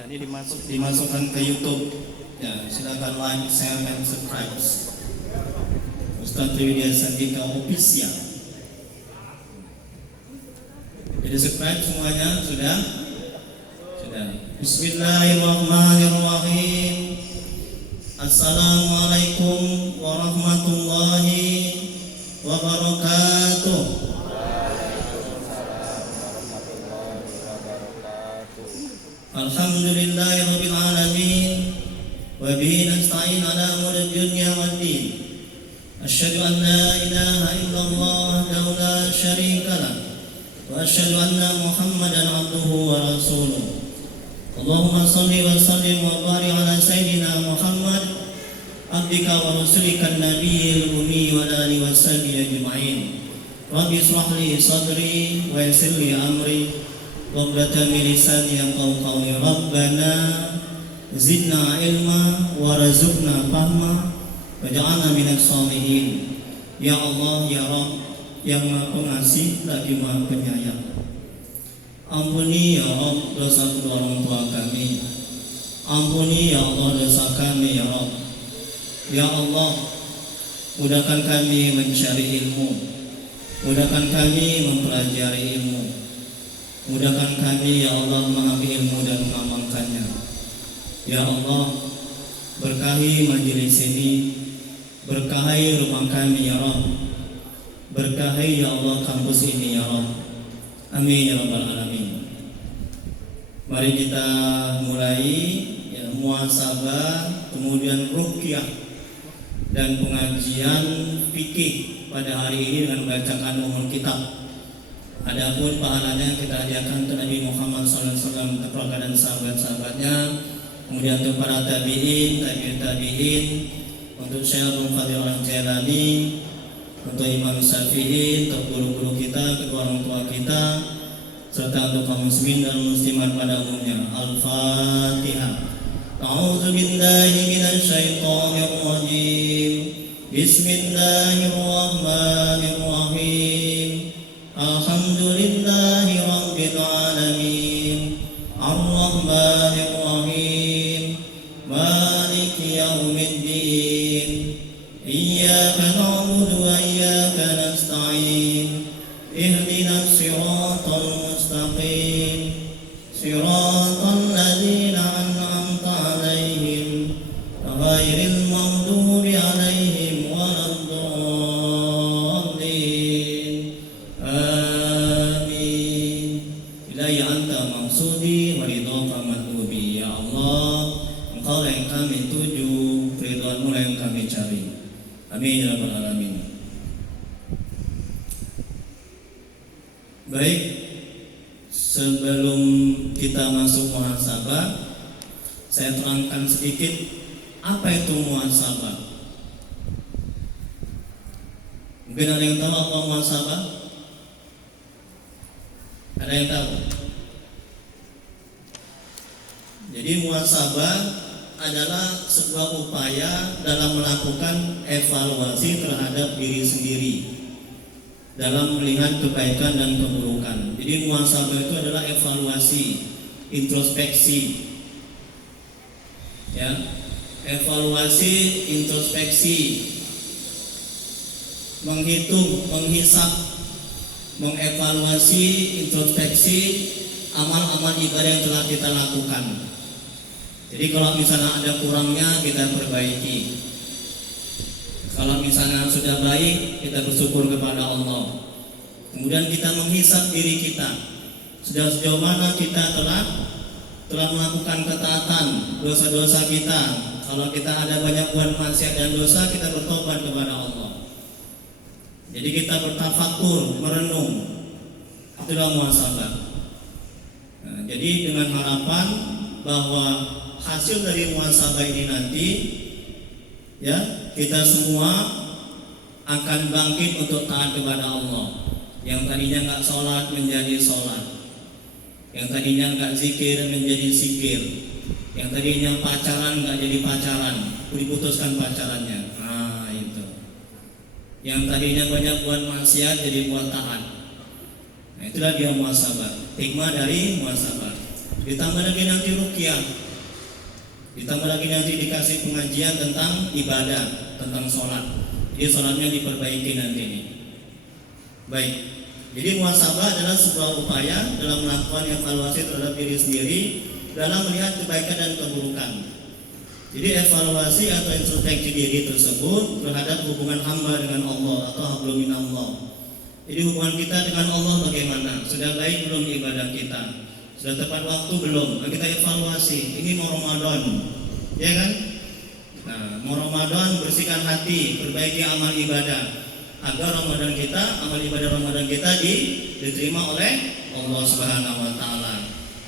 Ya, ini dimasukkan ke YouTube. Ya, silakan like, share, dan subscribe. Ustadz Triwidya Sandika Official. Jadi subscribe semuanya sudah? Sudah. Bismillahirrahmanirrahim. Assalamualaikum warahmatullahi wabarakatuh. Alhamdulillahirabbil alamin wa bihi nasta'in ala umuri dunya waddin. Asyhadu an la ilaha illallah wahdahu la syarika lah wa asyhadu anna Muhammadan abduhu wa rasuluh. Allahumma shalli wa sallim wa barik ala sayyidina Muhammad abdika wa rasulika nabiyil ummi wa alihi wa sahbihi ajma'in. Rabbi ishrah li sadri wa yassir li amri Wabdatan milisani yang qawli Rabbana zidna ilma warazukna fahma waja'alna minas sholihin. Ya Allah, ya Rabb, yang Maha Pengasih lagi Maha Penyayang, ampuni ya Rabb dosa kedua orang tua kami. Ampuni ya Allah dosa kami ya Rabb. Ya Allah, mudahkan kami mencari ilmu, mudahkan kami mempelajari ilmu, mudahkan kami ya Allah mengambil ilmu dan mengamalkannya. Ya Allah, berkahi majelis ini, berkahi rumah kami ya Rabb, berkahi ya Allah kampus ini ya Rabb. Amin ya rabbal alamin. Mari kita mulai ya, muhasabah, kemudian ruqyah dan pengajian fikih pada hari ini dengan bacakan umul kitab. Adapun pahalanya kita hadiahkan untuk Nabi Muhammad SAW, keluarga dan sahabat-sahabatnya, kemudian untuk para tabi'in, tabi'in, untuk Syekh Fadil Al-Jailani, untuk Imam Syafi'i, untuk guru-guru kita, kedua orang tua kita, serta untuk kaum muslimin dan muslimat pada umumnya. Al-Fatihah. A'udzu billahi minasy syaithanir rajim. Bismillahirrahmanirrahim. Alhamdulillahi rabbil alamin. Ar-Rahmanir Rahim. Maliki yaumiddin. Iyyaka na'budu wa iyyaka nasta'in. Ihdinas siratal mustaqim. Siratal ladzina an'amta 'alaihim ghairil maghdubi 'alaihim waladdallin. Amin. Ilahi anta maksudi wa ridhaka matlubi. Ya Allah, Engkau yang kami tuju, ridhoanmu yang kami cari. Amin ya rabbal alamin. Baik, sebelum kita masuk muhasabah, saya terangkan sedikit apa itu muhasabah. Mungkin ada yang tahu apa muhasabah? Ada yang tahu? Jadi muhasabah adalah sebuah upaya dalam melakukan evaluasi terhadap diri sendiri dalam melihat kebaikan dan keburukan. Jadi muhasabah itu adalah evaluasi, introspeksi. Ya, evaluasi, introspeksi, menghitung, menghisap, mengevaluasi, introspeksi amal-amal ibadah yang telah kita lakukan. Jadi kalau misalnya ada kurangnya, kita perbaiki. Kalau misalnya sudah baik, kita bersyukur kepada Allah. Kemudian kita menghisap diri kita, sudah sejauh mana kita telah melakukan ketaatan, dosa-dosa kita. Kalau kita ada banyak buat maksiat dan dosa, kita bertobat kepada Allah. Jadi kita bertafakur, merenung. Itulah muhasabah. Nah, jadi dengan harapan bahwa hasil dari muhasabah ini nanti, ya, kita semua akan bangkit untuk taat kepada Allah. Yang tadinya nggak sholat menjadi sholat, yang tadinya nggak zikir menjadi zikir, yang tadinya pacaran nggak jadi pacaran, diputuskan pacarannya. Nah itu. Yang tadinya banyak buat maksiat jadi buat taat. Nah itulah dia muhasabah. Hikmah dari muhasabah. ditambah lagi nanti ruqyah, ditambah lagi nanti dikasih pengajian tentang ibadah, tentang sholat. Jadi sholatnya diperbaiki nanti nih. Baik, jadi muhasabah adalah sebuah upaya dalam melakukan evaluasi terhadap diri sendiri dalam melihat kebaikan dan keburukan. Jadi evaluasi atau introspeksi diri tersebut terhadap hubungan hamba dengan Allah atau hablum minallah. Jadi hubungan kita dengan Allah bagaimana? Sudah baik belum ibadah kita? Sudah tepat waktu belum? Nah, kita evaluasi. Ini mau Ramadan, ya kan? Nah, mau Ramadan, bersihkan hati, perbaiki amal ibadah agar Ramadan kita, amal ibadah Ramadan kita diterima oleh Allah Subhanahu wa taala.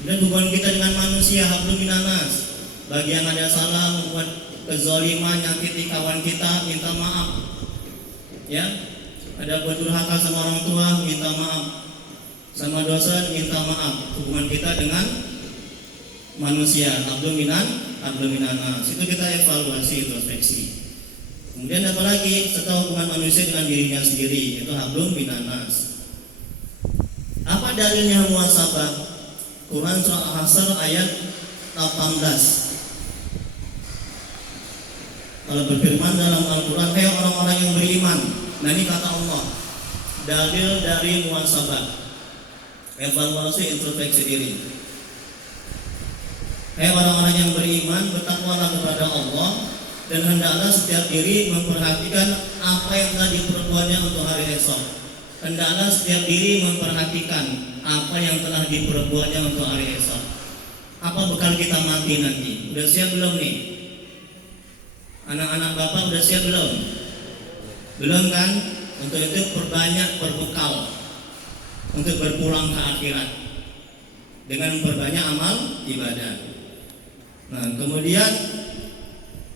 Dan hubungan kita dengan manusia, hablum minanas. Bagi yang ada salah, membuat kezaliman, nyakiti kawan kita, minta maaf. Ya, ada buat durhaka sama orang tua, minta maaf. Sama dosa, minta maaf. Hubungan kita dengan manusia, hablum minanas. Itu kita evaluasi, introspeksi. Kemudian apa lagi? Setelah hubungan manusia dengan dirinya sendiri, itu hablum minanas. Apa dalilnya muhasabah? Quran surah Al-Hasr ayat 18. Allah berfirman dalam Al-Quran, hai orang-orang yang beriman. Nah, ini kata Allah, dalil dari muhasabah, evaluasi introspeksi diri. Hai orang-orang yang beriman, bertakwalah kepada Allah dan hendaklah setiap diri memperhatikan apa yang telah diperbuatnya untuk hari esok. Hendaklah setiap diri memperhatikan apa yang telah diperbuatnya untuk hari esok. Apa bekal kita mati nanti? Udah siap belum nih? Anak-anak bapak udah siap belum? Belum kan? Untuk itu perbanyak berbekal untuk berpulang ke akhirat dengan memperbanyak amal ibadah. Nah, kemudian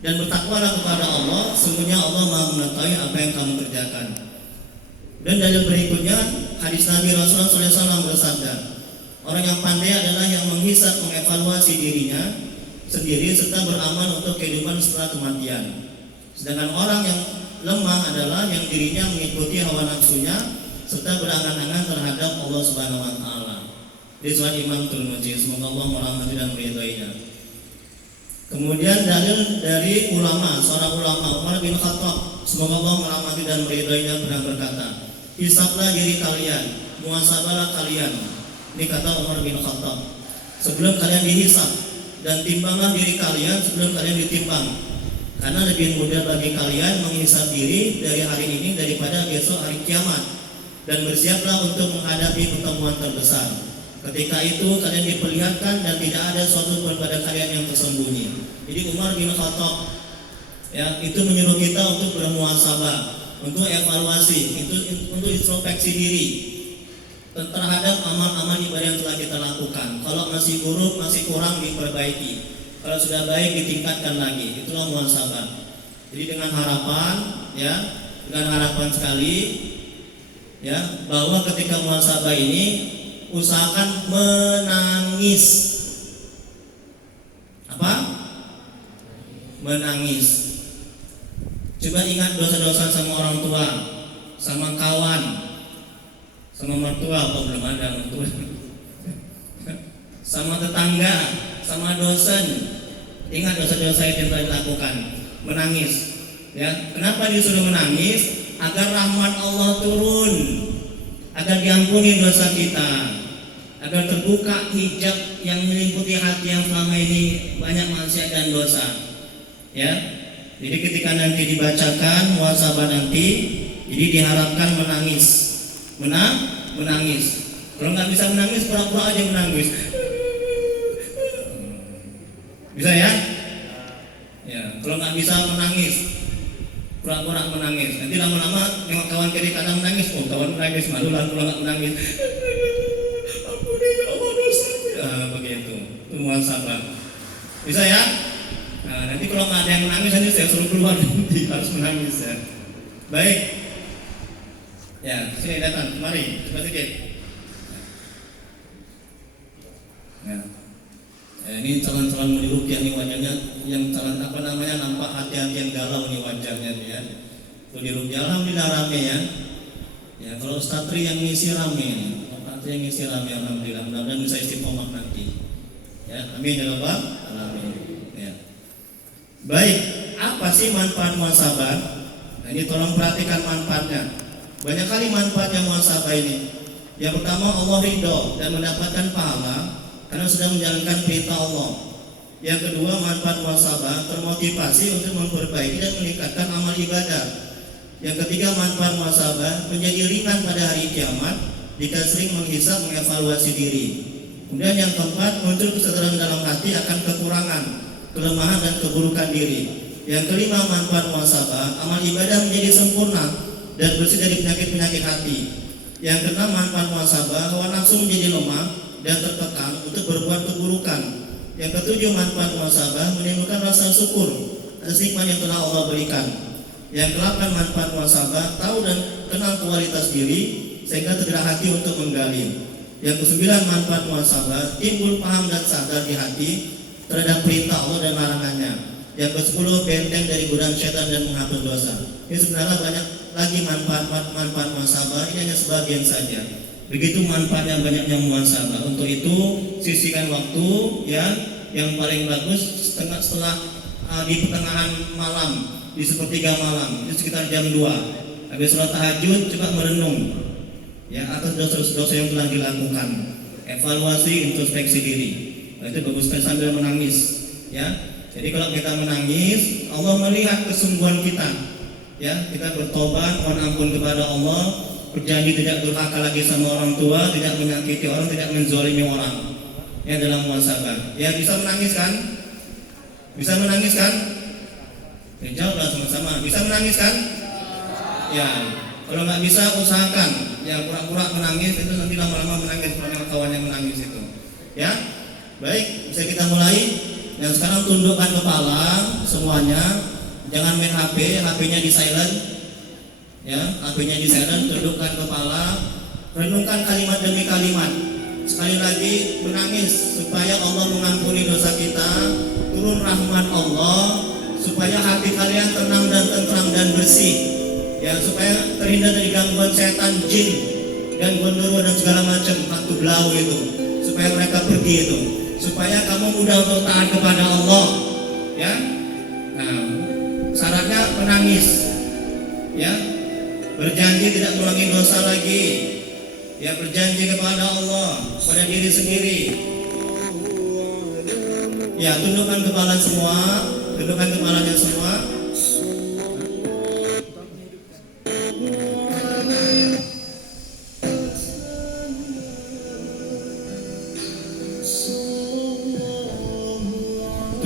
dan bertakwalah kepada Allah, sungguhnya Allah Maha mengetahui apa yang kamu kerjakan. Dan dalil berikutnya, hadis Nabi Rasulullah SAW bersabda, orang yang pandai adalah yang menghisap, mengevaluasi dirinya sendiri serta beramal untuk kehidupan setelah kematian. Sedangkan orang yang lemah adalah yang dirinya mengikuti hawa nafsunya serta berangan-angan terhadap Allah Subhanahu wa taala. Di surat Imam Tirmidzi, semoga Allah merahmati dan meridhoinya. Kemudian dalil dari ulama, seorang ulama Umar bin Khattab, semoga Allah merahmati dan meridhoinya, pernah berkata, hisablah diri kalian, muhasabahlah kalian. Ini kata Umar bin Khattab. Sebelum kalian dihisab, dan timbanglah diri kalian sebelum kalian ditimbang. Karena lebih mudah bagi kalian menghisab diri dari hari ini daripada besok hari kiamat. Dan bersiaplah untuk menghadapi pertemuan terbesar. Ketika itu kalian diperlihatkan dan tidak ada suatu pun pada kalian yang tersembunyi. Jadi Umar bin Khattab ya, itu menyuruh kita untuk bermuhasabah, untuk evaluasi, untuk introspeksi diri terhadap amal-amal ibadah yang telah kita lakukan. Kalau masih buruk, masih kurang, diperbaiki. Kalau sudah baik, ditingkatkan lagi. Itulah muhasabah. Jadi dengan harapan, ya, dengan harapan sekali, ya, bahwa ketika muhasabah ini usahakan menangis. Apa? Menangis. Coba ingat dosa-dosa sama orang tua, sama kawan, sama mertua, apa belum ada mertua, sama tetangga, sama dosen. Ingat dosa-dosa yang telah dilakukan. Menangis. Ya, kenapa disuruh menangis? Agar rahmat Allah turun, agar diampuni dosa kita, agar terbuka hijab yang meliputi hati yang selama ini banyak maksiat dan dosa. Ya, jadi ketika nanti dibacakan muhasabah nanti, jadi diharapkan menangis, menangis. Kalau nggak bisa menangis, pura-pura aja menangis. Bisa ya? Ya, kalau nggak bisa menangis, pura-pura menangis. Nanti lama-lama nengok kawan kiri kanan menangis, oh kawan menangis, malu lah kalau nggak menangis. Ampuni ya Allah dosanya. Begitu, itu muhasabah. Bisa ya? Nah, nanti kalau nggak ada yang menangis, nanti saya suruh keluar, nanti harus menangis ya. Baik. Ya, sini datang, mari, coba sedikit. Ya. Ini calon-calon diruqyah nih wajahnya, yang calon apa namanya, nampak hati-hati yang galau nih wajahnya nih ya. Kalau diruqyah alhamdulillah rame ya. Ya, kalau Ustaz Tri yang ngisi rame nih, Pak Tri yang ngisi rame alhamdulillah, mudah-mudahan bisa istiqomah nanti. Ya, amin ya rabbal alamin. Ya. Baik, apa sih manfaat muhasabah? Nah, ini tolong perhatikan manfaatnya. Banyak kali manfaat yang muhasabah ini. Yang pertama, Allah ridho dan mendapatkan pahala karena sudah menjalankan perintah Allah. Yang kedua, manfaat muhasabah termotivasi untuk memperbaiki dan meningkatkan amal ibadah. Yang ketiga, manfaat muhasabah menjadi ringan pada hari kiamat jika sering menghisab mengevaluasi diri. Kemudian yang keempat, muncul kesadaran dalam hati akan kekurangan, kelemahan dan keburukan diri. Yang kelima, manfaat muhasabah, amal ibadah menjadi sempurna dan bersih dari penyakit-penyakit hati. Yang keenam, manfaat muhasabah, hawa nafsu menjadi lemah dan tertekan untuk berbuat keburukan. Yang ketujuh, manfaat muhasabah menimbulkan rasa syukur atas nikmat yang telah Allah berikan. Yang kedelapan, manfaat muhasabah, tahu dan kenal kualitas diri sehingga tergerak hati untuk menggali. Yang kesembilan, manfaat muhasabah, timbul paham dan sadar di hati terhadap perintah Allah dan larangannya. Yang ke-10, benteng dari godaan setan dan menghapus dosa. Ini sebenarnya banyak lagi manfaat muhasabah, ini hanya sebagian saja. Begitu manfaatnya banyaknya muhasabah. Untuk itu sisihkan waktu ya, yang paling bagus setelah di pertengahan malam, di sepertiga malam, itu sekitar jam 2. Habis sholat tahajud coba merenung ya atas dosa-dosa yang telah dilakukan, evaluasi, introspeksi diri. Nah, itu bagus sekali sambil menangis ya. Jadi kalau kita menangis, Allah melihat kesungguhan kita ya, kita bertobat, mohon ampun kepada Allah, berjanji tidak durhaka lagi sama orang tua, tidak menyakiti orang, tidak menzalimi orang ya dalam muhasabah. Ya, bisa menangis kan? Bisa menangis kan? Ya, jawablah sama-sama. Bisa menangis kan? Ya. Kalau nggak bisa, usahakan yang pura-pura menangis itu nanti lama-lama menangis, kawan yang menangis itu. Ya, baik, bisa kita mulai. Dan sekarang tundukkan kepala semuanya, jangan main HP, HP-nya di silent. Ya, HP-nya di silent, tundukkan kepala, renungkan kalimat demi kalimat. Sekali lagi menangis supaya Allah mengampuni dosa kita, turun rahmat Allah, supaya hati kalian tenang dan tentram dan bersih. Ya, supaya terhindar dari gangguan setan, jin, dan gondoruo dan segala macam hantu belau itu, supaya mereka pergi itu, supaya kamu mudah untuk taat kepada Allah. Ya, nah syaratnya menangis, ya, berjanji tidak mengulangi dosa lagi, ya, berjanji kepada Allah, pada diri sendiri. Ya, tundukkan kepala semua, tundukkan kepalanya semua.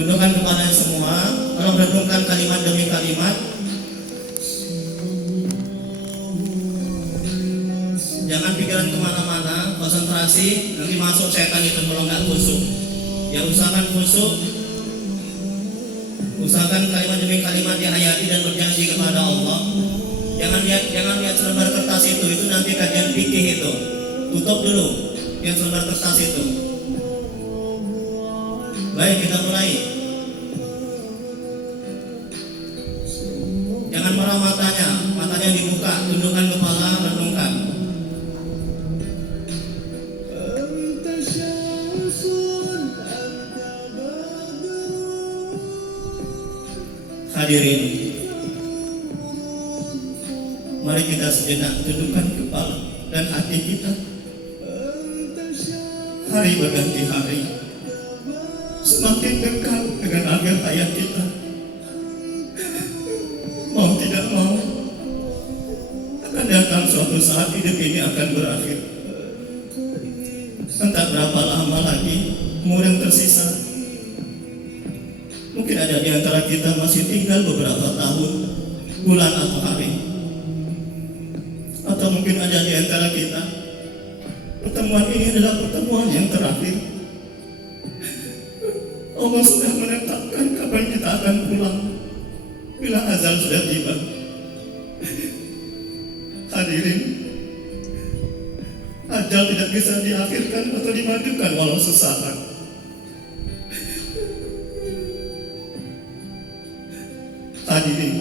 Tundukkan kepalanya semua, tolong renungkan kalimat demi kalimat. Jangan pikiran kemana-mana, konsentrasi, nanti masuk setan itu kalau nggak khusyuk. Ya, usahakan khusyuk, usahakan kalimat demi kalimat dihayati dan berjanji kepada Allah. Jangan lihat selembar kertas itu nanti kajian fikih itu. Tutup dulu yang selembar kertas itu. Baik, kita mulai. Jangan merah matanya dibuka, tundukkan kepala, renungkan. Hadirin, mari kita sejenak tundukkan kepala dan hati kita. Hari berganti hari, semakin dekat dengan akhir hayat kita. Mau tidak mau, akan datang suatu saat hidup ini akan berakhir. Entah berapa lama lagi umur yang tersisa. Mungkin ada di antara kita masih tinggal beberapa tahun, bulan atau hari. Atau mungkin ada di antara kita, pertemuan ini adalah pertemuan yang terakhir. Allah sudah menetapkan kapan kita akan pulang bila azal sudah tiba. Hadirin, ajal tidak bisa diakhirkan atau dimajukan walau sesaat. Hadirin,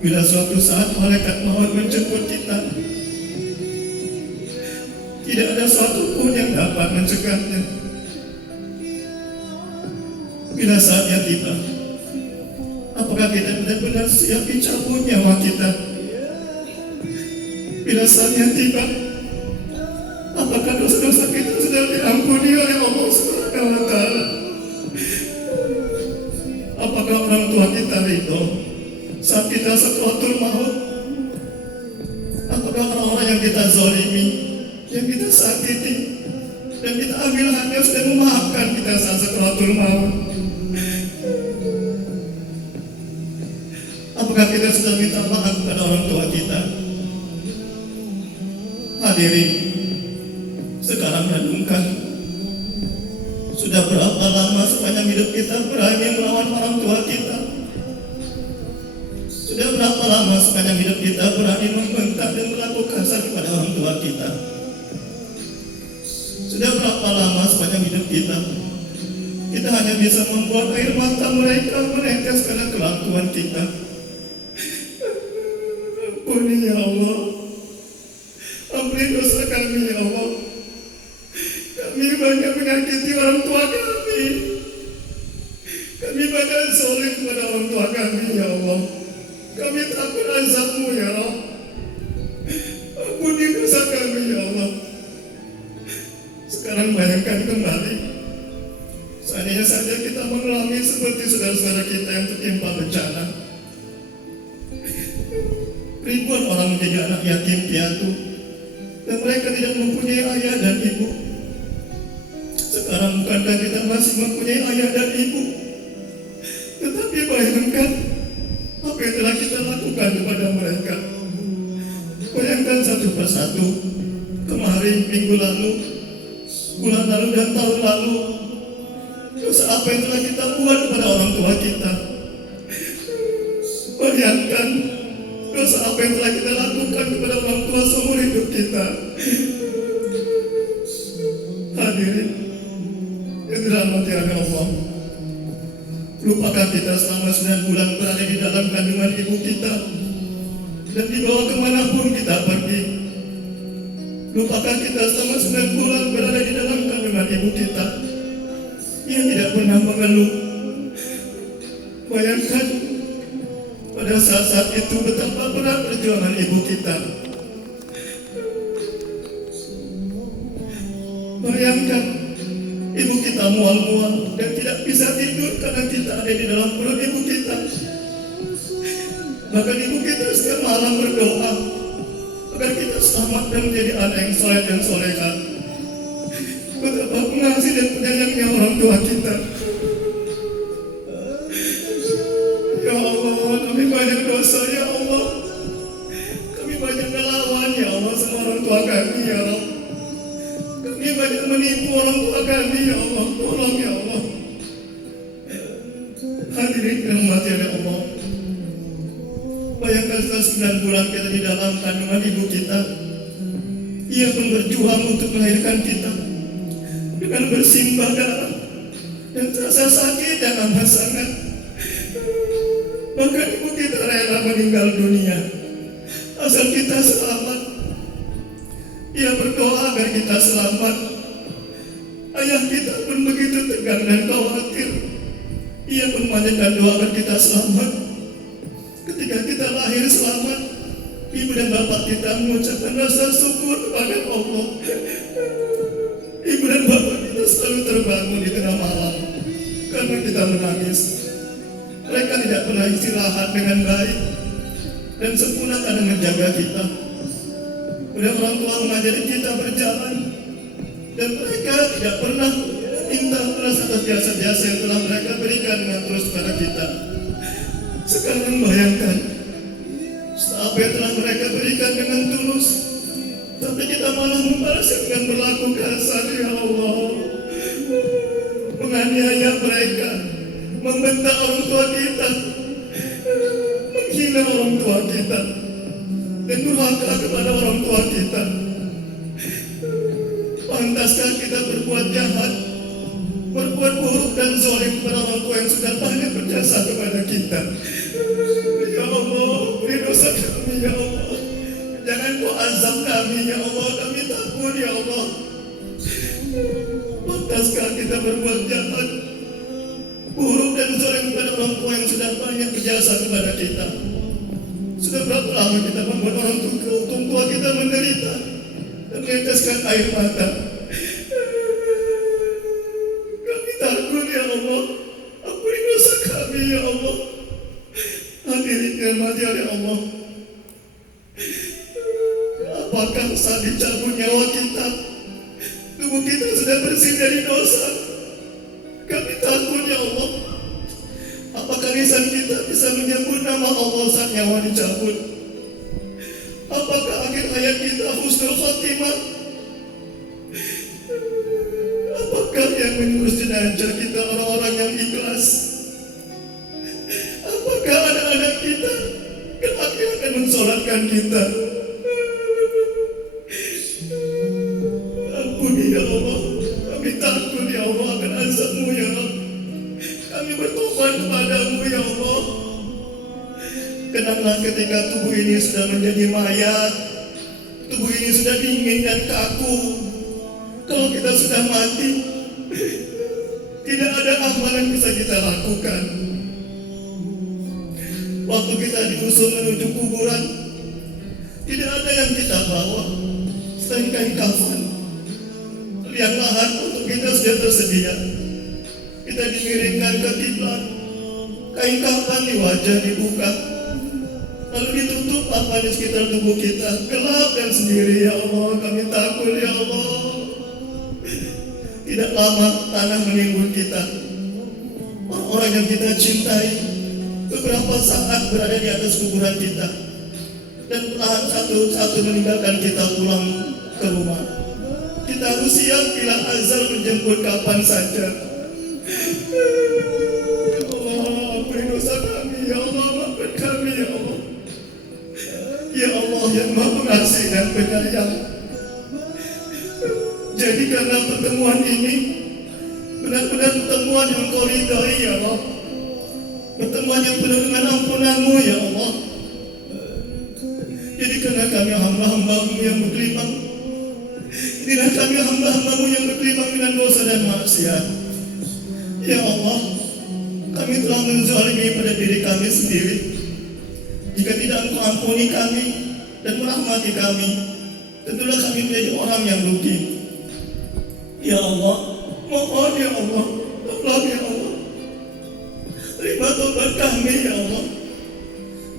bila suatu saat malaikat maut menjemput kita, tidak ada suatu pun yang dapat mencegahnya. Bila saatnya tiba, apakah kita benar-benar siap dicabut nyawa kita? Bila saatnya tiba, apakah dosa-dosa kita sudah diampuni oleh Allah Subhanahu wa Ta'ala? Apakah orang tua kita ridho saat kita sakaratul maut? Apakah orang-orang yang kita zalimi, yang kita sakiti, dan kita ambil hati sudah memaafkan kita saat sakaratul maut? Apakah kita sudah minta maaf kepada orang tua kita? Hadirin, sekarang renungkan, sudah berapa lama sepanjang hidup kita berani melawan orang tua kita? Sudah berapa lama sepanjang hidup kita berani membentak dan berlaku kasar kepada orang tua kita? Sudah berapa lama sepanjang hidup kita hanya bisa membuat air mata mereka menetes karena kelakuan kita? Ampuni ya Allah, ampuni dosa kami ya Allah. Kami banyak menyakiti orang tua kami. Kami banyak zalim kepada orang tua kami ya Allah. Kami takut azab-Mu ya Allah. Ampuni dosa kami ya Allah. Sekarang bayangkan kembali, seandainya saja kita mengalami seperti saudara-saudara kita yang tertimpa bencana. Ribuan orang menjadi anak yatim piatu, dan mereka tidak mempunyai ayah dan ibu. Sekarang bukankah kita masih mempunyai ayah dan ibu? Tetapi bayangkan apa yang telah kita lakukan kepada mereka. Bayangkan satu persatu, kemarin, minggu lalu, bulan lalu, dan tahun lalu, dosa apa yang telah kita buat kepada orang tua kita. Bayangkan dosa apa yang telah kita lakukan kepada orang tua seumur hidup kita. Hadirin yang dirahmati oleh Allah, lupakan kita selama 9 bulan berada di dalam kandungan ibu kita dan dibawa kemanapun kita pergi. Lupakan kita selama 9 bulan berada di dalam kandungan ibu kita, ia tidak pernah mengeluh. Bayangkan pada saat-saat itu betapa berat perjuangan ibu kita. Bayangkan ibu kita mual-mual dan tidak bisa tidur karena kita ada di dalam perut ibu kita. Bahkan ibu kita setiap malam berdoa agar kita selamat dan menjadi anak yang soleh dan soleha. Betapa pengasih dan penyayangnya orang tua kita. Ya Allah, kami banyak dosa ya Allah. Kami banyak melawan ya Allah sama orang tua kami ya Allah. Kami banyak menipu orang tua kami ya Allah. Tolong ya Allah. Hadirin yang mati oleh Allah, bayangkan setelah 9 bulan kita di dalam kandungan ibu kita, ia pun berjuang untuk melahirkan kita dengan bersimbah darah dan terasa sakit dan amat sangat. Bahkan ibu kita rela meninggal dunia asal kita selamat. Ia berdoa agar kita selamat. Ayah kita pun begitu tegang dan khawatir. Ia pun memanjatkan doa agar kita selamat. Ketika kita lahir selamat, ibu dan bapak kita mengucapkan rasa syukur kepada Allah. Ibu dan bapak kita selalu terbangun di tengah malam karena kita menangis. Mereka tidak pernah istirahat dengan baik dan sempurna karena menjaga kita. Kemudian orang tua mengajari kita berjalan, dan mereka tidak pernah minta balas atas jasa-jasa yang telah mereka berikan dengan terus kepada kita. Sekarang bayangkan apa yang telah mereka berikan dengan tulus, tapi kita malah membalasnya dengan berlaku kasar ya Allah. Menganiaya mereka, membentak orang tua kita, menghina orang tua kita, dan durhaka kepada orang tua kita. Pantaskah kita berbuat jahat, berbuat buruk dan zalim kepada orang tua yang sudah banyak berjasa kepada kita? Ya Allah, beri dosa kami ya Allah. Jangan Kau azab kami ya Allah, kami takut ya Allah. Pantaskah kita berbuat jahat, buruk orang tua yang sudah banyak berjasa kepada kita. Sudah berapa lama kita membuat orang tua kita menderita dan meneteskan air mata. Kami takut ya Allah. Ampuni dosa kami ya Allah. Hadirin dirahmati oleh Allah. Apakah saat dicabut nyawa kita, tubuh kita sudah bersih dari dosa? Kami takut ya Allah. Apakah lisan kita bisa menyebut nama Allah saat nyawa dicabut? Apakah akhir hayat kita husnul khotimah? Apakah yang mengurus jenazah kita orang-orang yang ikhlas? Apakah anak-anak kita kelak yang akan mensolatkan kita? Ampuni ya Allah. Kami takut ya Allah akan azab-Mu ya Allah. Kami bertobat kepadamu ya Allah. Kenanglah ketika tubuh ini sudah menjadi mayat, tubuh ini sudah dingin dan kaku. Kalau kita sudah mati, tidak ada amal yang bisa kita lakukan. Waktu kita diusung menuju kuburan, tidak ada yang kita bawa selain kain kafan. Liang lahat untuk kita sudah tersedia. Kita dimiringkan ke kiblat, kain kafan di wajah dibuka, lalu ditutup apa di sekitar tubuh kita, gelap dan sendiri ya Allah. Kami takut ya Allah. Tidak lama tanah menimbun kita. Orang-orang yang kita cintai beberapa saat berada di atas kuburan kita, dan perlahan satu-satu meninggalkan kita pulang ke rumah. Kita harus siap bila azal menjemput kapan saja. Ya Allah, ampuni dosa kami ya Allah, maafkan kami ya Allah. Ya Allah yang Maha Pengasih dan Penyayang, jadi karena pertemuan ini benar-benar pertemuan yang Kau ridhai ya Allah, pertemuan yang penuh dengan ampunan-Mu ya Allah. Jadi karena kami hamba-hamba-Mu yang bergelimang, inilah kami hamba-hamba-Mu yang bergelimang dengan dosa dan maksiat. Ya Allah, kami telah menzalimi pada diri kami sendiri. Jika tidak Engkau ampuni kami dan merahmati kami, tentulah kami menjadi orang yang rugi. Ya Allah, mohon ya Allah, tolong ya Allah, terima tobat kami ya Allah.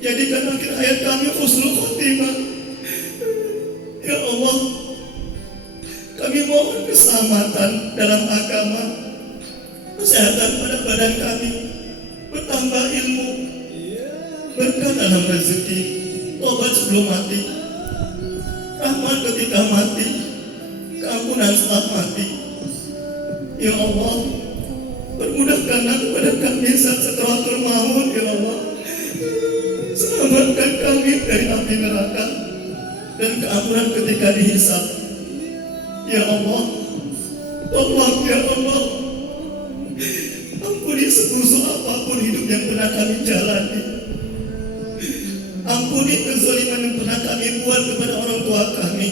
Jadikan akhir hayat kami husnul khotimah. Ya Allah, kami mohon keselamatan dalam agama, kesehatan pada badan kami, bertambah ilmu, berkah dalam rezeki, tobat sebelum mati, rahmat ketika mati, keampunan setelah mati. Ya Allah, permudahkanlah kepada kami saat setelah maut ya Allah. Selamatkan kami dari api neraka dan keampunan ketika dihisab. Ya Allah, tolong ya Allah, ampuni sebusuk apapun hidup yang pernah kami jalani. Ampuni kezaliman yang pernah kami buat kepada orang tua kami.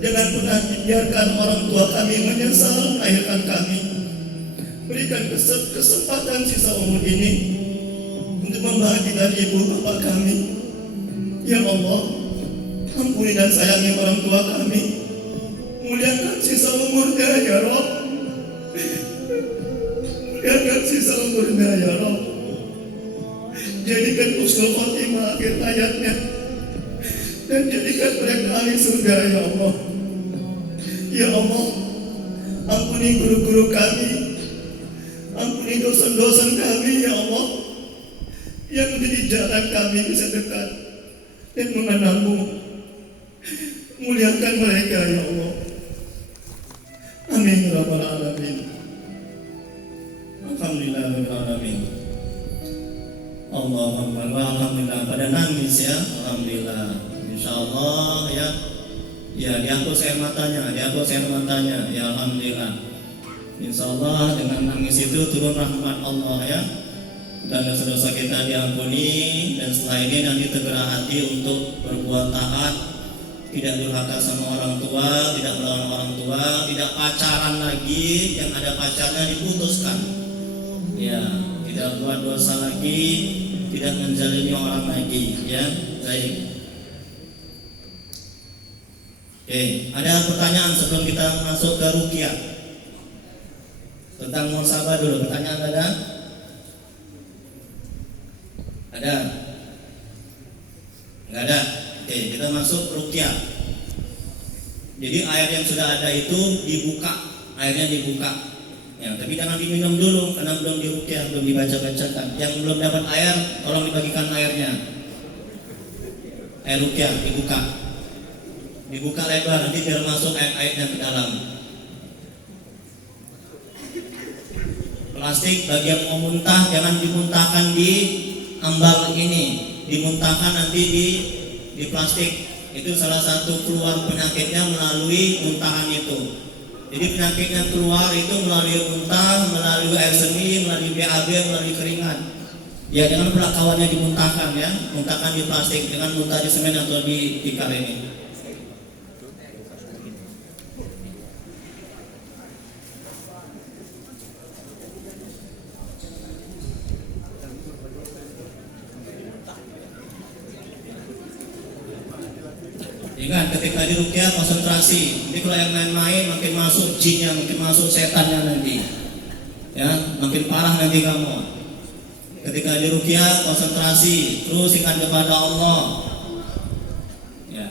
Jangan pernah biarkan orang tua kami menyesal melahirkan kami. Berikan kesempatan sisa umur ini untuk membahagiakan ibu bapak kami. Ya Allah, ampuni dan sayangi orang tua kami. Muliakan sisa umurnya ya Rabb. Muliakan sisa umurnya ya Rabb. Jadikan husnul khotimah akhir hayatnya, dan jadikan mereka ahli surga ya Allah. Ya Allah, ampuni guru-guru kami, ampuni dosa-dosa kami ya Allah, yang menjadi jalan kami bisa dekat dan mengenal-Mu. Muliakan mereka ya Allah. Amin ya rabbal alamin. Alhamdulillah rabbil alamin. Allahumma alhamdulillah, pada nangis ya. Alhamdulillah. Insyaallah ya. Ya, dihapus air matanya, dihapus air matanya. Ya alhamdulillah. Insyaallah dengan nangis itu turun rahmat Allah ya. Dan dosa-dosa kita diampuni, dan setelah ini nanti tergerak hati untuk berbuat taat, tidak durhaka sama orang tua, tidak melawan orang tua, tidak pacaran lagi, yang ada pacarnya diputuskan. Ya, tidak tidak buat dosa lagi, tidak menzalimi orang lagi, ya. Baik. Oke, ada pertanyaan sebelum kita masuk ke ruqyah? Tentang muhasabah dulu, pertanyaan ada? Ada? Enggak ada. Oke, kita masuk ruqyah. Jadi air yang sudah ada itu dibuka, airnya dibuka. Ya, tapi jangan diminum dulu karena belum diruqyah, belum dibaca-bacakan. Yang belum dapat air, tolong dibagikan airnya. Air ruqyah dibuka. Dibuka lebar nanti biar masuk air-airnya ke dalam. Plastik bagi yang mau muntah jangan dimuntahkan di ambang ini, dimuntahkan nanti di plastik. Itu salah satu keluar penyakitnya melalui muntahan itu. Jadi penyakitnya keluar itu melalui muntah, melalui air seni, melalui BAB, melalui keringat. Ya jangan pula kawannya dimuntahkan ya, muntahkan di plastik, jangan muntah di semen atau di tikar ini. Ingat ketika di ruqyah konsentrasi. Ini kalau yang main-main makin masuk jinnya, makin masuk setannya nanti. Ya, makin parah nanti kamu. Ketika di ruqyah konsentrasi, terus ingat kepada Allah. Ya.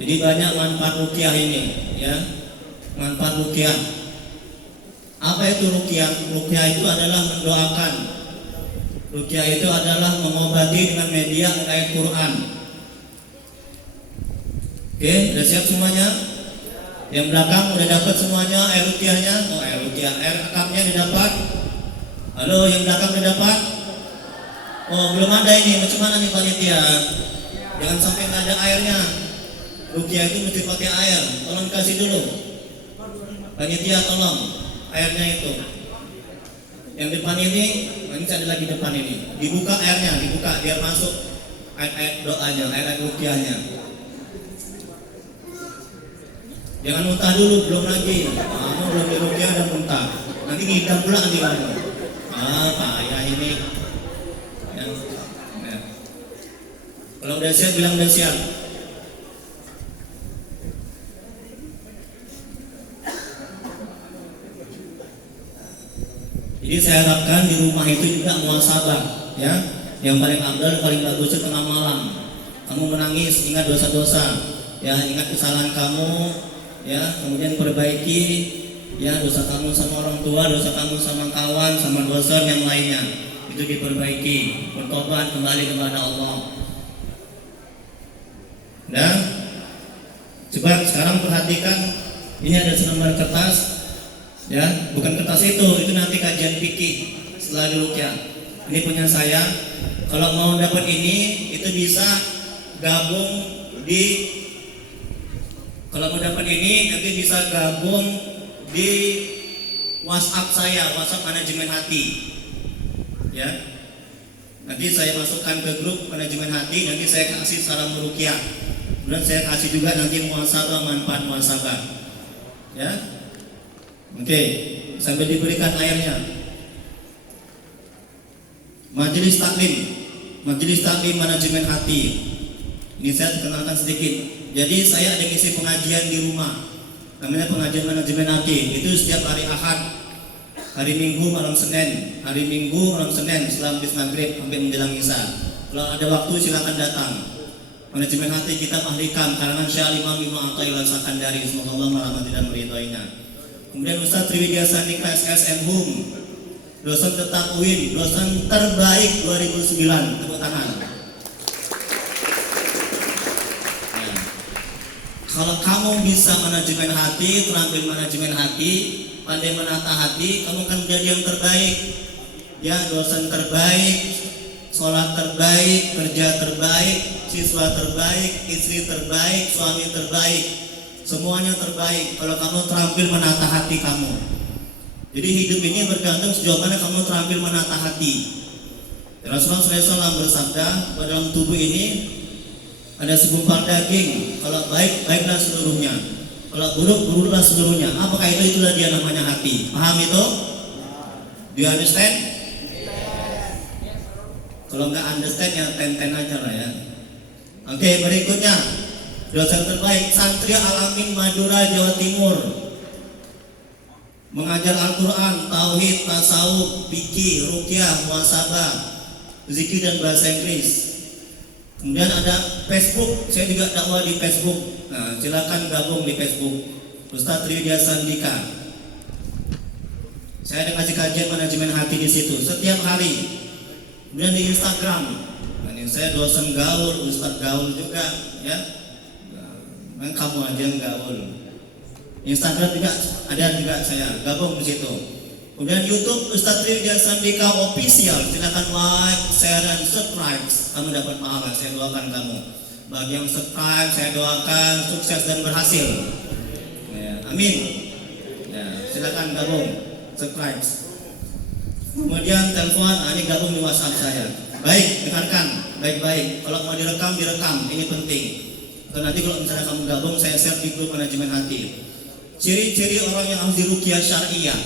Jadi banyak manfaat ruqyah ini, ya. Manfaat ruqyah. Apa itu ruqyah? Ruqyah itu adalah mendoakan. Ruqyah itu adalah mengobati dengan media ayat Quran. Oke, sudah siap semuanya? Yang belakang udah dapat semuanya air ruqyahnya? Oh, air ruqyah, air akamnya didapat? Halo, yang belakang udah dapat? Oh, belum ada ini. Macam mana nih panitia? Jangan sampai nggak ada airnya. Ruqyah itu mesti pakai air. Tolong kasih dulu. Panitia tolong airnya itu. Yang depan ini ada lagi depan ini. Dibuka airnya, dibuka biar masuk air doanya, air ruqyahnya. Jangan muntah dulu, belum lagi. Kamu belum di ruqyah dan muntah. Nanti ngidam pula nanti kamu. Payah ini. Ya. Ya. Kalau udah siap bilang udah siap. Jadi saya harapkan di rumah itu juga muhasabah, ya. Yang paling afdal, paling bagus itu tengah malam. Kamu menangis, ingat dosa-dosa, ya, ingat kesalahan kamu, ya, kemudian perbaiki, ya, dosa kamu sama orang tua, dosa kamu sama kawan, sama dosa yang lainnya, itu diperbaiki, bertobat kembali kepada Allah. Dan coba sekarang perhatikan, ini ada selembar kertas. Ya, bukan kertas itu nanti kajian fikih setelah di ruqyah. Ini punya saya. Kalau mau dapat ini, itu bisa gabung di. Kalau mau dapat ini, nanti bisa gabung di WhatsApp saya, WhatsApp manajemen hati. Ya, nanti saya masukkan ke grup manajemen hati. Nanti saya kasih salam ruqyah. Kemudian saya kasih juga nanti muhasabah, manfaat muhasabah. Ya. Oke, sampai diberikan airnya. Majelis taklim manajemen hati. Ini saya kenalkan sedikit. Jadi saya ada ngisi pengajian di rumah. Namanya pengajian manajemen hati. Itu setiap hari Ahad, hari Minggu malam Senin, setelah habis maghrib sampai menjelang Isya. Kalau ada waktu silakan datang. Manajemen hati kita ahlikan karangan Syekh Imam Ibnu Athaillah Sakandari, semoga Allah merahmati dan meridhoinya. Kemudian Ustaz Triwidya Sandika SSM HUM, dosen tetap UIN, dosen terbaik 2009, tepuk tangan. Ya. Kalau kamu bisa manajemen hati, terampil manajemen hati, pandai menata hati, kamu akan menjadi yang terbaik. Ya, dosen terbaik, sholat terbaik, kerja terbaik, siswa terbaik, istri terbaik, suami terbaik. Semuanya terbaik kalau kamu terampil menata hati kamu. Jadi hidup ini bergantung sejauh mana kamu terampil menata hati. Rasulullah SAW bersabda, dalam tubuh ini ada segumpal daging. Kalau baik, baiklah seluruhnya. Kalau buruk, buruklah seluruhnya. Apakah itu? Itulah dia namanya hati. Paham itu? Do you understand? Kalau nggak understand ya ten aja lah ya. Oke, berikutnya dosen terbaik Santri Al-Amin Madura Jawa Timur, mengajar Al-Quran, Tauhid, Tasawuf, Fikih, Ruqyah, Muhasabah, Zikir dan Bahasa Inggris. Kemudian ada Facebook, saya juga dakwah di Facebook. Nah, silakan gabung di Facebook Ustadz Triwidya Sandika. Saya ada ngasih kajian manajemen hati di situ setiap hari. Kemudian di Instagram, nah, ini saya dosen gaul, Ustadz gaul juga, ya. Nah, kamu aja yang gaul. Instagram juga ada juga saya gabung di situ. Kemudian YouTube Ustadz Triwidya Sandika Official, silakan like, share dan subscribe. Kamu dapat pahala, saya doakan kamu. Bagi yang subscribe, saya doakan sukses dan berhasil. Ya, amin. Ya, silakan gabung, subscribe. Kemudian telepon, ini gabung di WhatsApp saya. Baik, dengarkan baik-baik. Kalau mau direkam, ini penting. Karena nanti kalau misalnya kamu gabung, saya share di grup manajemen hati. Ciri-ciri orang yang harus diruqyah syariah.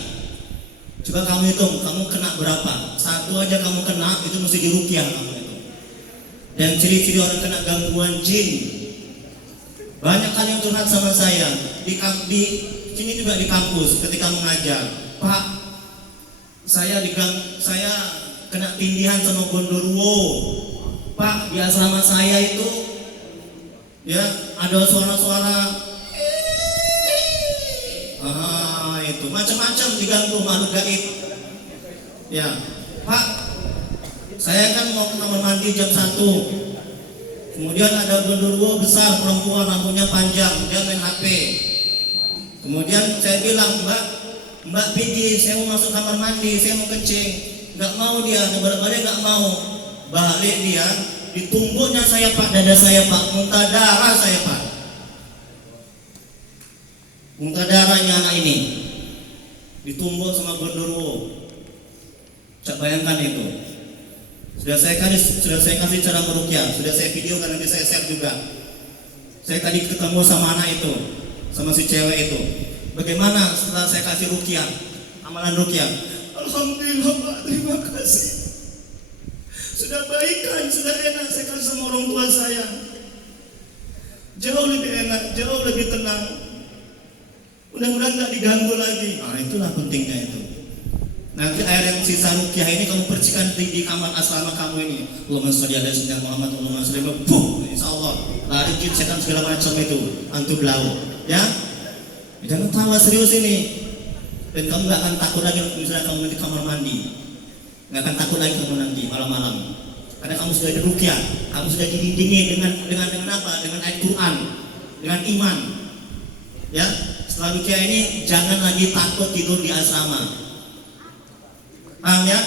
Coba kamu hitung, kamu kena berapa? Satu aja kamu kena, itu mesti diruqyah kamu itu. Dan ciri-ciri orang kena gangguan jin. Banyak kali yang curhat sama saya di sini juga di kampus ketika mengajar. Pak, saya kena tindihan sama gondorwo. Pak, di asrama saya itu ya ada suara-suara itu macam-macam diganggu makhluk gaib. Ya, Pak, saya kan mau ke kamar mandi jam 1. Kemudian ada gondorwo besar perempuan rambutnya panjang, dia main HP. Kemudian saya bilang, Mbak pergi, saya mau masuk kamar mandi, saya mau kencing. Nggak mau dia, ngebar-barnya nggak mau. Balik dia, ditumbuknya saya Pak, dada saya Pak, muntah darah saya Pak. Muntah darahnya anak ini ditumbuk sama gondorwo. Coba bayangkan itu. Sudah saya kasih cara meruqyah, sudah saya video kan nanti saya share juga. Saya tadi ketemu sama anak itu, sama si cewek itu. Bagaimana setelah saya kasih ruqyah, amalan ruqyah? Alhamdulillah Pak, terima kasih. Sudah baikan, sudah enak saya kasih sama orang tua saya. Jauh lebih enak, jauh lebih tenang. Mudah-mudahan tidak diganggu lagi. Nah, itulah pentingnya itu. Nanti air yang sisa ruqyah ini kamu percikan di kamar asrama kamu ini. Allahumma sholli ala sayyidina Muhammad, Allahumma sholli ala Muhammad. Insyaallah lari jin setan segala macam itu antum belau. Ya? Jangan tawa serius ini. Dan kamu gak akan takut lagi misalnya kamu di kamar mandi. Gak akan takut lagi kamu nanti malam-malam. Karena kamu sudah diruqyah, kamu sudah didindingi dengan apa? Dengan ayat Quran, dengan iman. Ya, setelah ruqyah ini jangan lagi takut tidur di asrama. Paham ya?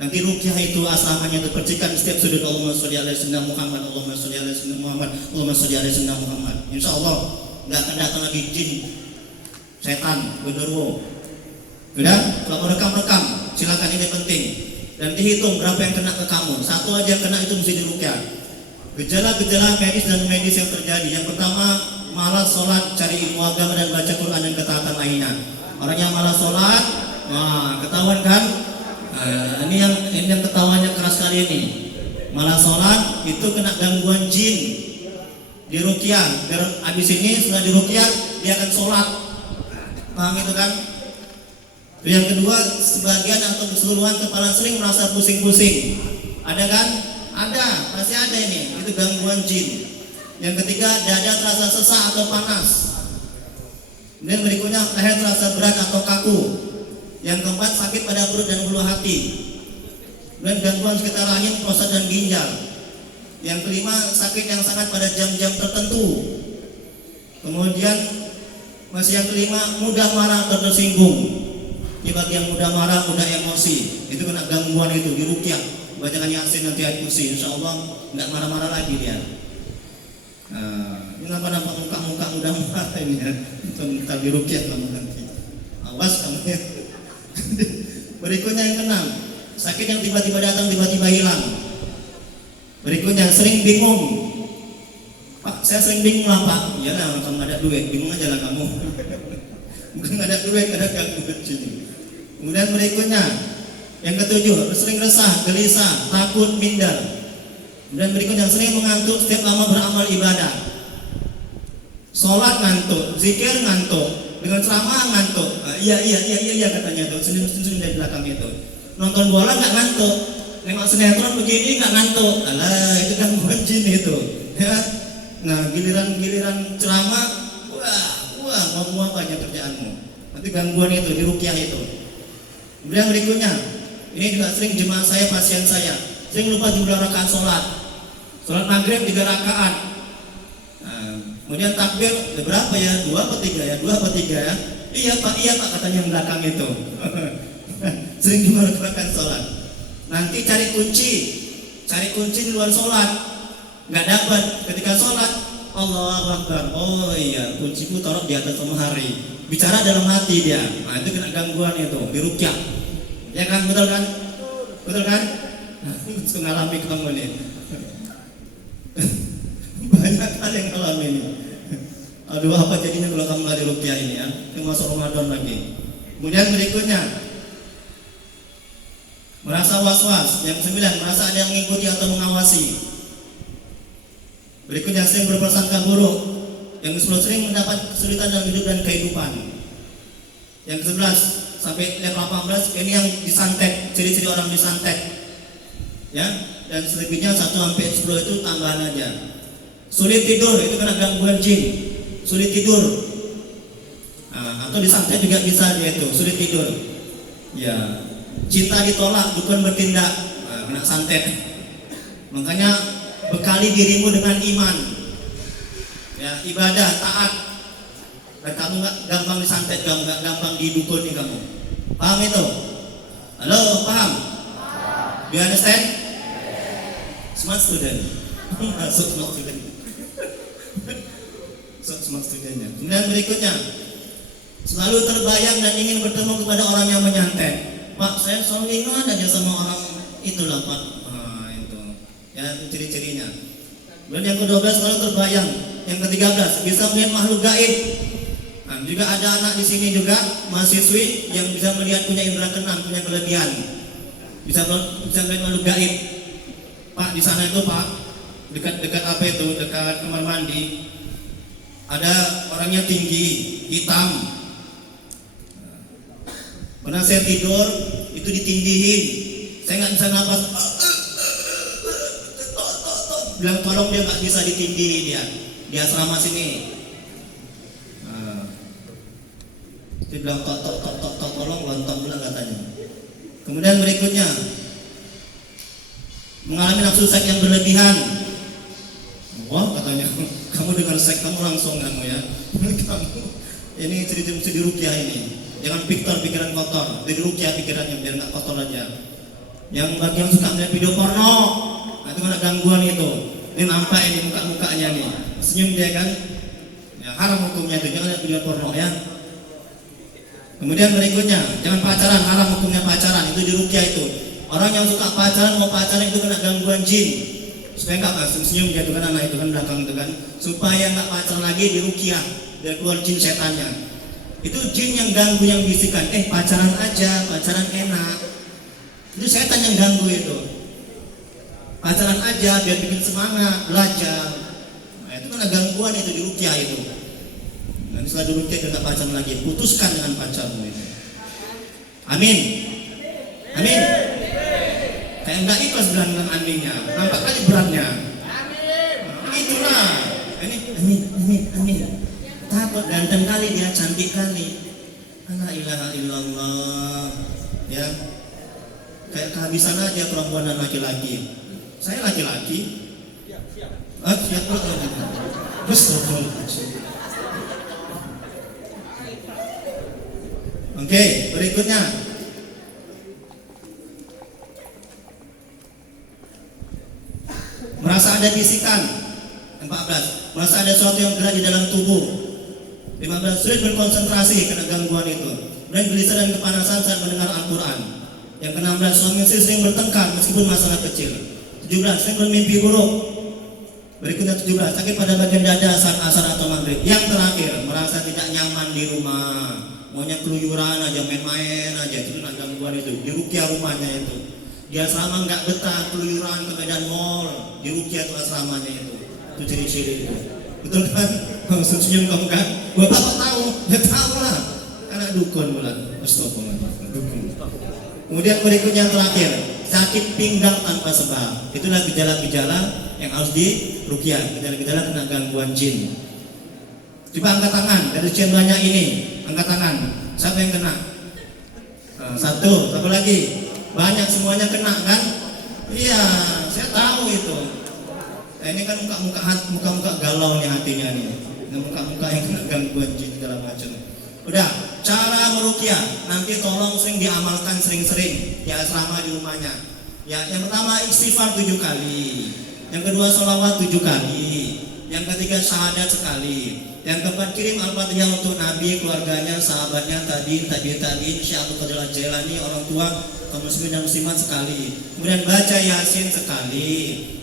Nanti ruqyah itu asramanya dipercikan setiap sudut. Allahumma sholli ala sayyidina Muhammad, Allahumma sholli ala sayyidina Muhammad, Allahumma sholli ala sayyidina Muhammad. Insyaallah enggak akan datang lagi jin, setan, gondorwo. Sudah? Kalau mau rekam, silakan, ini penting. Dan dihitung berapa yang kena ke kamu. Satu aja yang kena itu mesti diruqyah. Gejala-gejala medis dan medis yang terjadi. Yang pertama, malas sholat, cari ilmu agama dan baca Quran dan ketaatan lainnya. Orang yang malas sholat, wah, ketahuan kan? Ini yang ketahuannya keras sekali ini. Malas sholat itu kena gangguan jin. Di ruqyah, habis ini setelah di ruqyah dia akan sholat. Paham itu kan? Yang kedua, sebagian atau keseluruhan kepala sering merasa pusing-pusing. Ada kan? Ada, pasti ada ini. Itu gangguan jin. Yang ketiga, dada terasa sesak atau panas. Dan berikutnya, leher terasa berat atau kaku. Yang keempat, sakit pada perut dan ulu hati. Dan gangguan sekitar rahim, prostat dan ginjal. Yang kelima, sakit yang sangat pada jam-jam tertentu. Kemudian masih yang kelima, mudah marah atau tersinggung. Ini bagi yang mudah marah, mudah emosi, itu kena gangguan itu di ruqyah. Bacakan Yasin nanti ayat kursi, insyaallah nggak marah-marah lagi dia. Ini nampak muka-muka mudah marah ini ya. Kita di ruqyah kamu nanti. Awas kamu ya. Berikutnya yang keenam, sakit yang tiba-tiba datang tiba-tiba hilang. Berikutnya sering bingung. Pak, saya sering bingung lah Pak. Iya lah, kamu ada duit, bingung aja lah kamu. Bukan ada duit, ada gangguan sini. Kemudian berikutnya yang ketujuh, sering resah, gelisah, takut, minder. Kemudian berikutnya sering mengantuk setiap lama beramal ibadah. Sholat ngantuk, zikir ngantuk, dengan ceramah ngantuk. Iya katanya tuh, senyum dari belakang itu. Nonton bola nggak ngantuk, nengok sinetron begini nggak ngantuk. Alah, itu gangguan jin itu. Ya. Nah, giliran ceramah, wah, ngomong apa aja kerjaanmu. Nanti gangguan itu, diruqyah itu. Kemudian berikutnya, ini juga sering jemaah saya, pasien saya, sering lupa jumlah rakaat sholat. Sholat maghrib 3 rakaat. Nah, kemudian takbir berapa ya? 2 atau 3 ya? 2 atau 3 ya? Iya pak katanya yang belakang itu. Sering jumlah sholat. Nanti cari kunci di luar sholat. Nggak dapat ketika sholat. Allahu Akbar. Oh iya, kunciku taruh di atas lemari. Bicara dalam hati dia. Nah, itu kena gangguan itu, diruqyah. Ya kan, betul kan? Betul kan? Mengalami kamu nih. Banyak hal yang alami ini. Aduh, apa jadinya kalau kamu nggak diruqyah ini ya? Ini masuk Ramadan lagi. Kemudian berikutnya, merasa was-was. Yang 9, merasa ada yang mengikuti atau mengawasi. Berikutnya sering berprasangka buruk. Yang ke-10 sering mendapat kesulitan dalam hidup dan kehidupan. Yang ke-11 sampai level 18 ini yang disantet, ciri-ciri orang disantet. Ya, dan selebihnya 1 sampai 10 itu tambahan aja. Sulit tidur itu kena gangguan jin. Sulit tidur. Nah, atau disantet juga bisa dia itu, sulit tidur. Ya, cinta ditolak, bukan bertindak. Nah, kena santet. Makanya bekali dirimu dengan iman, ya, ibadah, taat, dan kamu nggak gampang disantet, kamu nggak gampang didukuni kamu. Paham itu? Halo, paham? Do you understand? Smart student. Masuk smart student. Smart studentnya. Kemudian berikutnya, selalu terbayang dan ingin bertemu kepada orang yang menyantet. Pak, saya selalu ingat aja sama orang itulah Pak. Ya, itu ciri-cirinya. Dan yang ke-12 selalu terbayang. Yang ke-13 bisa melihat makhluk gaib. Nah, juga ada anak di sini juga mahasiswi yang bisa melihat, punya indera keenam, punya kelebihan. Bisa melihat makhluk gaib. Pak, di sana itu Pak, dekat apa itu? Dekat kamar mandi. Ada orangnya tinggi, hitam. Pernah saya tidur itu ditindihin. Saya nggak bisa napas. Bilang tolong, dia nggak bisa ditindih dia di asrama sini. Dia bilang tolong lontong bilang katanya. Kemudian berikutnya mengalami nafsu seks yang berlebihan. Wah katanya, kamu dengan seks kamu langsung kamu ya. Kamu ini cerita mesti diruqyah ini. Jangan pikiran kotor, diruqyah pikirannya biar nggak kotor aja. Yang bagi yang suka melihat video porno, nah, itu ada gangguan itu. Ini nampak ini muka-mukanya nih, senyum dia kan. Ya, haram hukumnya itu, jangan lihat video porno ya. Kemudian berikutnya, jangan pacaran, haram hukumnya pacaran, itu diruqyah itu. Orang yang suka pacaran, mau pacaran itu kena gangguan jin. Supaya nggak langsung senyum dia tuh kan, anak itu kan belakang itu kan. Supaya nggak pacaran lagi diruqyah, biar keluar jin setannya. Itu jin yang ganggu, yang bisikan, pacaran aja, pacaran enak. Itu setan yang ganggu itu. Pacaran aja biar bikin semangat, belajar. Nah, itu kan gangguan itu diruqyah itu. Dan setelah diruqyah dia nggak pacaran lagi, putuskan dengan pacarmu itu. Amin. Amin. Kayak nggak ikhlas bilang dengan aminnya, nampak kali beratnya. Amin. Itulah. Ini amin. Takut, ganteng kali dia, cantik kali. La ilaha illallah. Ya. Kayak kehabisan aja perempuan dan laki-laki. Saya laki-laki. Siap. Oke, berikutnya. Merasa ada bisikan. 14. Merasa ada sesuatu yang gerak di dalam tubuh. 15. Sulit berkonsentrasi karena gangguan itu. Dan gelisah dan kepanasan saat mendengar Al-Quran. Yang ke-16, suami istri sering bertengkar meskipun masalah kecil. 17, sering bermimpi buruk. Berikutnya 17, sakit pada bagian dada saat asar atau maghrib. Yang terakhir, merasa tidak nyaman di rumah. maunya keluyuran aja, main-main aja, itu kena gangguan itu. Diruqyah rumahnya itu. Di asrama nggak betah, keluyuran ke medan mall, diruqyah itu asramanya itu. Itu ciri-ciri itu. Betul kan? Senyum kamu kan? Bapak kok tahu? Ya tahu lah. Karena dukun pula. Astagfirullah. Dukun. Kemudian berikutnya yang terakhir, sakit pinggang tanpa sebab. Itulah gejala-gejala yang harus diruqyah. Gejala-gejala kena gangguan jin. Coba angkat tangan dari sekian banyak ini. Angkat tangan. Siapa yang kena? Satu. Satu lagi. Banyak semuanya kena kan? Iya, saya tahu itu. Ini kan muka-muka galau nih hatinya nih. Muka-muka yang kena gangguan jin segala macam. Udah, cara meruqyah nanti tolong sering diamalkan sering-sering di asrama di rumahnya. Ya, yang pertama istighfar 7 kali. Yang kedua sholawat 7 kali. Yang ketiga syahadat sekali. Yang keempat kirim al-fatihah untuk Nabi, keluarganya, sahabatnya, tabi'in, Syekh Abdul Qadir Al-Jailani, orang tua, kaum muslimin dan muslimat sekali. Kemudian baca Yasin sekali,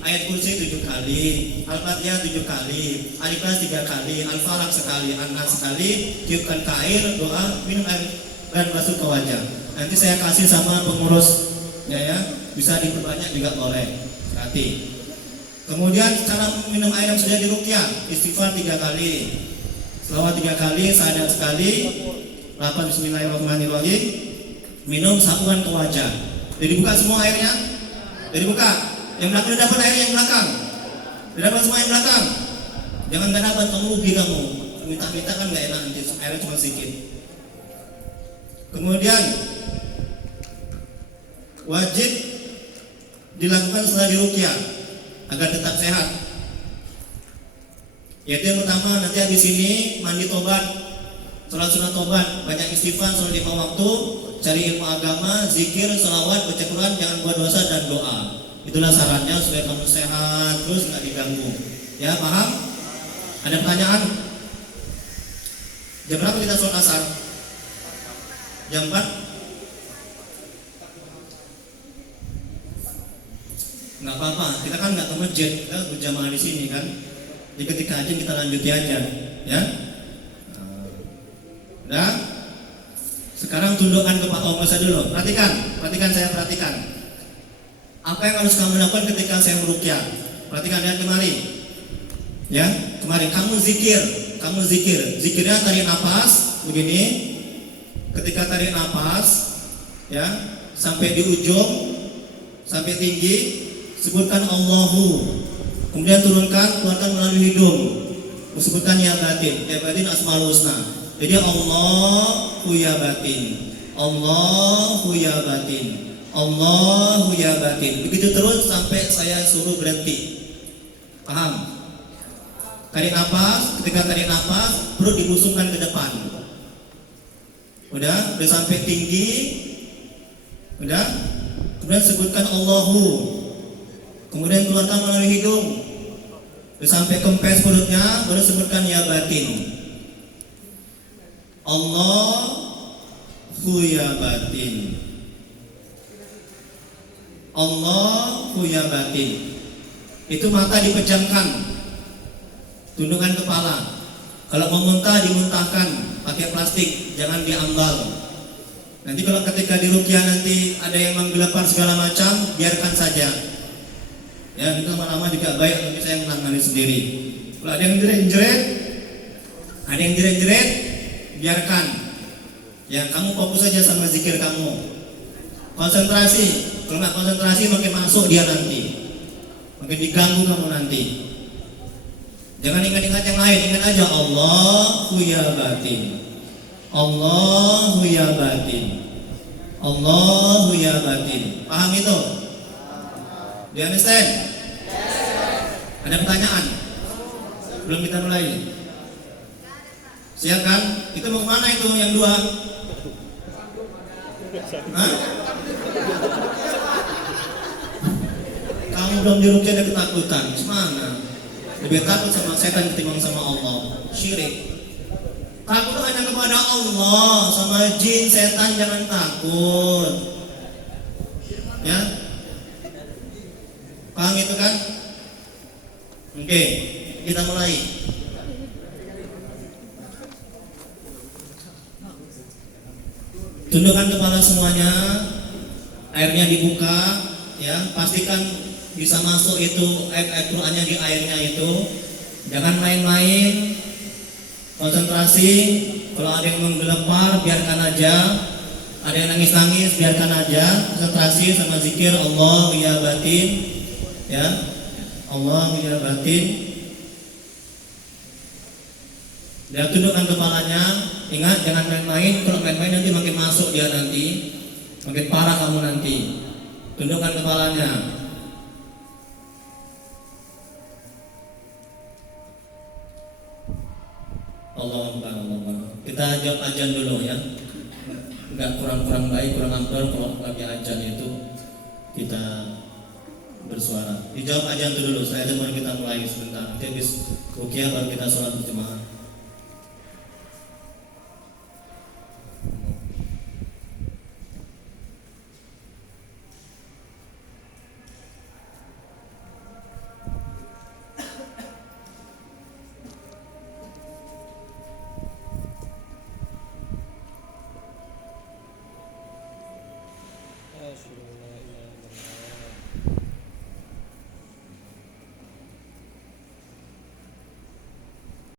ayat kursi 7 kali, al-fatihah 7 kali, al-ikhlas 3 kali, al-falaq sekali, an-nas sekali, tiupkan ke air, doa, minum air dan basuh ke wajah. Nanti saya kasih sama pengurus ya, bisa diperbanyak juga boleh. Hati. Kemudian cara minum air yang sudah diruqyah, istighfar 3 kali, selawat 3 kali, syahadat sekali, 8 bismillahirrahmanirrahim, minum sapuan ke wajah. Jadi buka semua airnya, jadi buka. Yang belakang dapat air yang belakang, dapat semua yang belakang. Jangan nggak dapat, kamu rugi kamu. Minta-minta kan nggak enak, nanti airnya cuma sedikit. Kemudian wajib dilakukan setelah diruqyah agar tetap sehat. Yaitu yang pertama, nanti habis ini mandi tobat, sholat sunat tobat, banyak istighfar, sholat 5 waktu, cari ilmu agama, zikir, sholawat, baca Quran, jangan buat dosa dan doa. Itulah sarannya supaya kamu sehat terus nggak diganggu. Ya, paham? Ada pertanyaan? Jam berapa kita sholat asar? Jam 4? Nggak apa-apa, kita kan nggak ke masjid, kita berjamaah di sini kan. Jadi ketika aja kita lanjuti aja, ya. Nah, sekarang tundukkan ke Pak Omasa dulu. Perhatikan saya perhatikan. Apa yang harus kamu lakukan ketika saya meruqyah? Perhatikan, lihat kemari. Ya, kemari. Kamu zikir. Zikirnya tarik nafas begini. Ketika tarik nafas, ya, sampai di ujung, sampai tinggi, sebutkan Allahu. Kemudian keluarkan melalui hidung. Sebutkan ya batin asmaul husna. Jadi Allahu ya batin, Allahu ya batin, Allahu ya batin. Begitu terus sampai saya suruh berhenti. Paham? Tarik nafas, ketika tarik nafas perut dibusungkan ke depan. Udah sampai tinggi. Udah. Kemudian sebutkan Allahu. Kemudian keluarkan melalui hidung. Sampai kempes perutnya, baru sebutkan ya batin. Allahu ya batin. Allahu ya batin. Itu mata dipejamkan. Tundukkan kepala. Kalau mau muntah dimuntahkan pakai plastik, jangan diambal. Nanti kalau ketika diruqyah nanti ada yang menggelapar segala macam, biarkan saja. Ya, itu lama-lama juga baik, tapi saya menangani sendiri. Kalau ada yang jeret-jeret, biarkan. Ya, kamu fokus saja sama zikir kamu. Konsentrasi. Kalau nggak konsentrasi makin masuk dia nanti, makin diganggu kamu nanti. Jangan ingat-ingat yang lain, ingat aja Allahu ya batin, Allahu ya batin, Allahu ya batin. Paham itu? Do you understand? Ada pertanyaan? Belum kita mulai? Siap kan? Itu mau kemana itu yang 2? Hah? Kamu belum diruqyah ada ketakutan. Semana? Lebih takut sama setan ketimbang sama Allah. Syirik. Takut hanya kepada Allah, sama jin, setan jangan takut. Ya? Paham itu kan? Oke, kita mulai. Tundukkan kepala semuanya. Airnya dibuka, ya. Pastikan bisa masuk itu ayat Qur'annya di airnya itu. Jangan main-main. Konsentrasi. Kalau ada yang menggelepar, biarkan aja. Ada yang nangis-nangis, biarkan aja. Konsentrasi sama zikir Allah ya batin, ya. Allah ya batin. Dan tundukkan kepalanya. Ingat, jangan main-main. Kalau main-main nanti makin masuk dia nanti, makin parah kamu nanti. Tundukkan kepalanya. Allah Akbar, Allah Akbar. Kita jawab ajan dulu ya. Enggak kurang baik, kurang afdal kalau lagi ajan itu kita bersuara. Dijawab ajan dulu. Saya baru kita mulai sebentar. Nanti habis ruqyah baru kita sholat berjamaah.